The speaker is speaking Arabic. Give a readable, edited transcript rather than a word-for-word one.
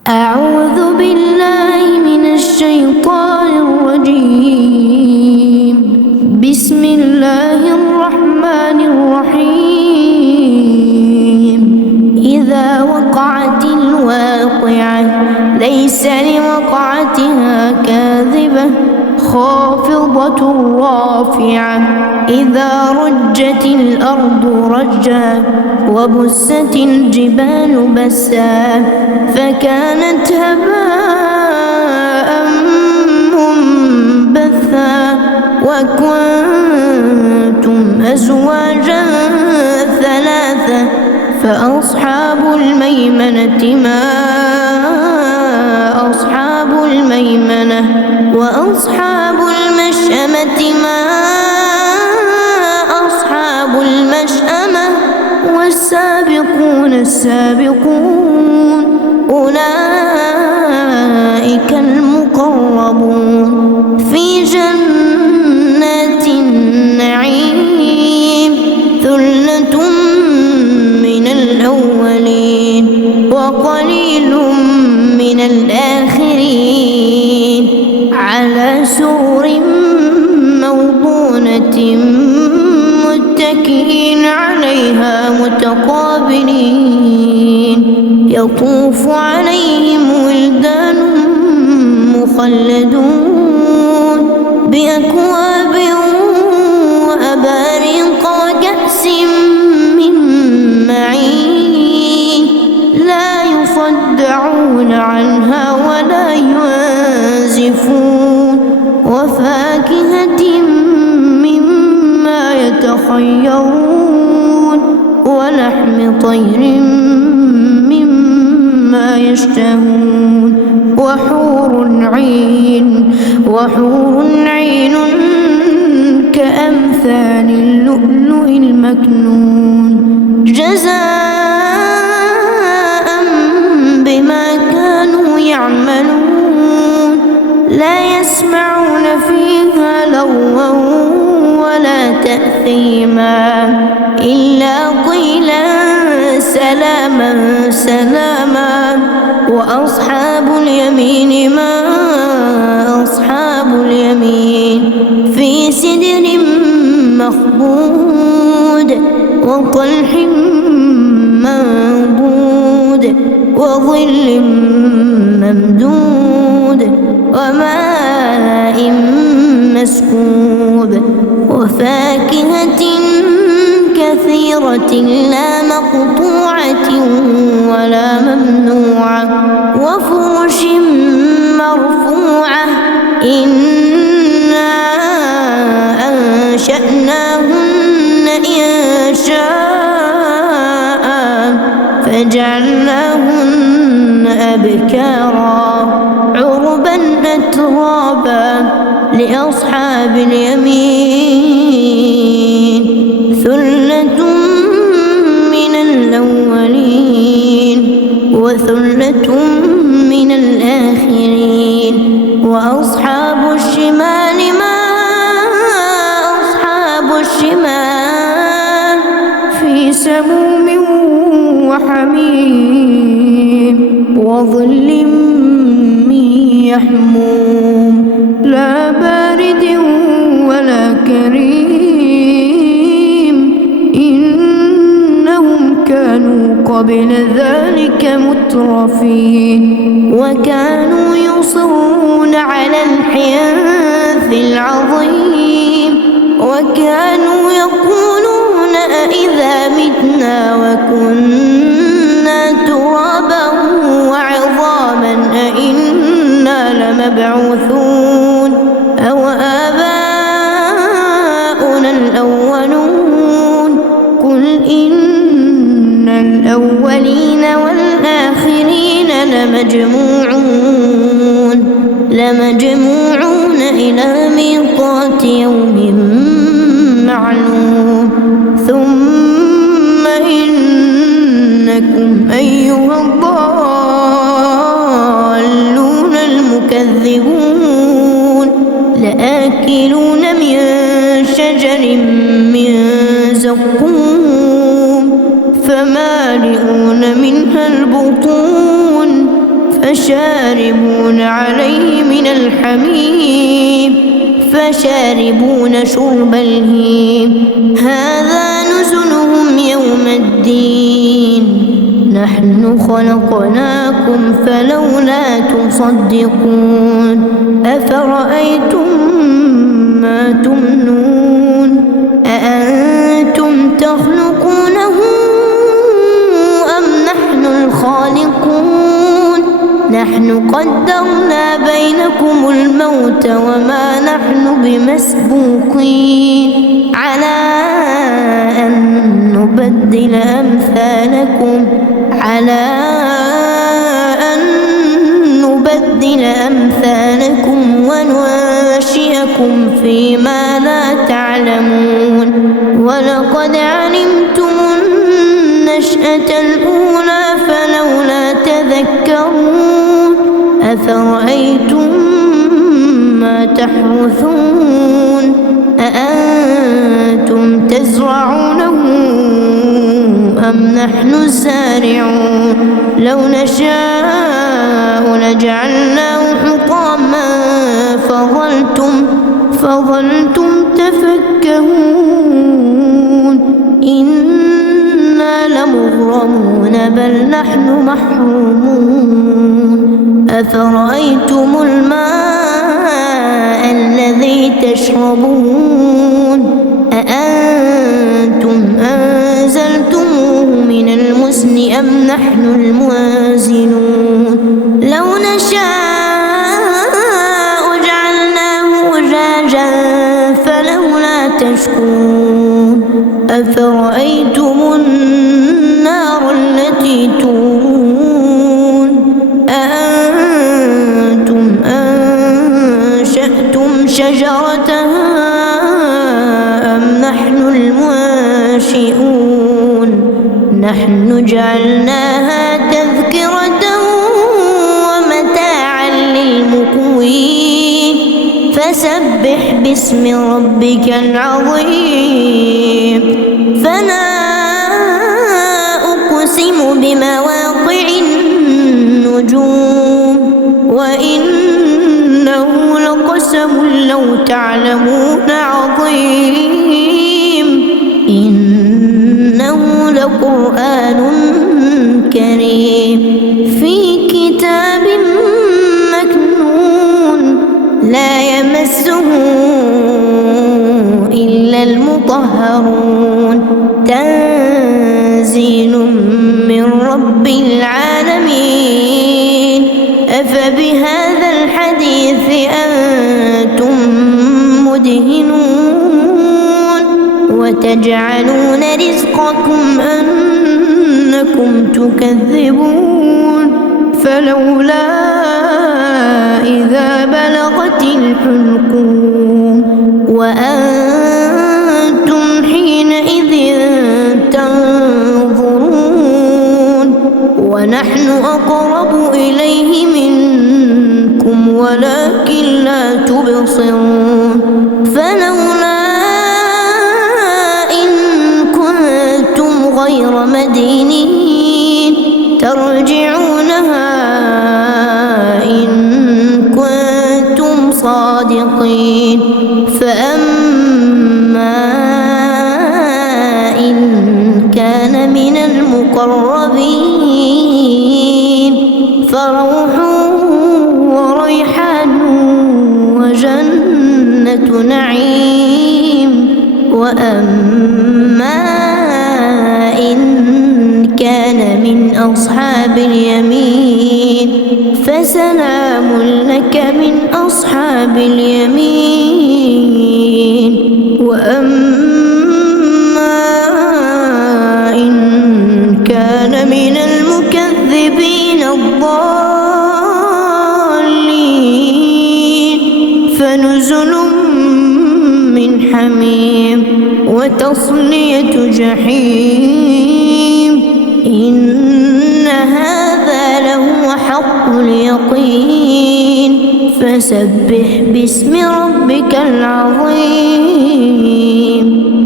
أعوذ بالله من الشيطان الرجيم. بسم الله الرحمن الرحيم. إذا وقعت الواقعة ليس لوقعتها كاذبة خافضة رافعة. إذا رجت الأرض رجا وبست الجبال بسا فكانت هباء منبثا وكنتم أزواجا ثلاثة فأصحاب الميمنة ما أصحاب الميمنة وأصحاب المشأمة ما أصحاب المشأمة والسابقون السابقون أولئك المقربون في جنات النعيم. ثلة من الأولين وقليل من الآخرين على سرر موضونة متكئين عليها متقابلين. يطوف عليهم ولدان مخلدون بأكواب وأباريق وكأس من معين لا يصدعون عنها ولا ينزفون وفاكهة مما يتخيرون ولحم طير مما يشتهون وحور عين كأمثال اللؤلؤ المكنون جزاء بما كانوا يعملون. لا يسمعون فيها لغوا ولا تأثيما إلا قيلا سلاما سلاما. وأصحاب اليمين ما أصحاب اليمين في سدر مخضود وطلح منضود وظل ممدود وماء مسكوب وفاكهة كثيرة لا مقطوعة ولا ممنوعة وفرش مرفوعة. إنا أنشأناهن إنشاء فجعلناهن أبكارا عربا أترابا لأصحاب اليمين. ثلة من الأولين وثلة من الآخرين وأصحاب الشمال ما أصحاب الشمال في سموم وحميم وظل من يحموم لا بارد ولا كريم. إنهم كانوا قبل ذلك مترفين وكانوا يصرون على الحنث العظيم وكانوا يقولون أإذا متنا وكنا ترابا وعظاما أإنا لمبعوثون أو آباؤنا الأولون. قل إن الأولين والآخرين لمجموعون إلى ميقات يوم معلوم. ثم إنكم أيها الضالون المكذبون لآكلون من شجر من زقوم فمالئون منها البطون فشاربون عليه من الحميم فشاربون شرب الهيم هذا نزلهم يوم الدين نحن خلقناكم فلولا تصدقون أفرأيتم ما تمنون أأنتم تخلقونه أم نحن الخالقون نحن قدرنا بينكم الموت وما نحن بمسبوقين على أن نبدل أمثالكم وننشئكم فيما لا تعلمون ولقد علمتم النشأة الأولى فلولا تذكرون أفرأيتم ما تحرثون أأنتم تزرعونه أم نحن الزارعون لو نشاء لجعلناه حطاما فظلتم تفكهون إنا لمغرمون بل نحن محرومون أفرأيتم الماء الذي تشربون أأنتم أنزلتموه من المزن أم نحن المنزلون لو نشاء جعلناه أجاجا فلولا تشكرون أفرأيتم النار التي تورون أأنتم أنشأتم شجرتها أم نحن المنشئون نحن جعلناها تذكرة ومتاعا للمقوين فسبح باسم ربك العظيم فلا أقسم بمواقع النجوم وإنه لقسم لو تعلمون عظيم إنه لقرآن كريم في كتاب مكنون لا يمسه إلا المطهرون تنزيل من رب العالمين أفبهذا الحديث أنتم مدهنون وتجعلون رزقكم أنكم تكذبون فلولا إذا بلغت الحلقوم وأنتم حينئذ تنظرون ونحن أقرب إليه منكم ولكن لا تبصرون فلولا إن كنتم غير مدينين ترجعونها إن كنتم صادقين فأما إن كان من المقربين فروح وريحان وجنة نعيم وأما إن كان من أصحاب اليمين فسلام لك من أصحاب اليمين وأما إن كان من المكذبين الضالين فنزل من حميم وتصلية جحيم إن هذا لهو حق اليقين فسبح باسم ربك العظيم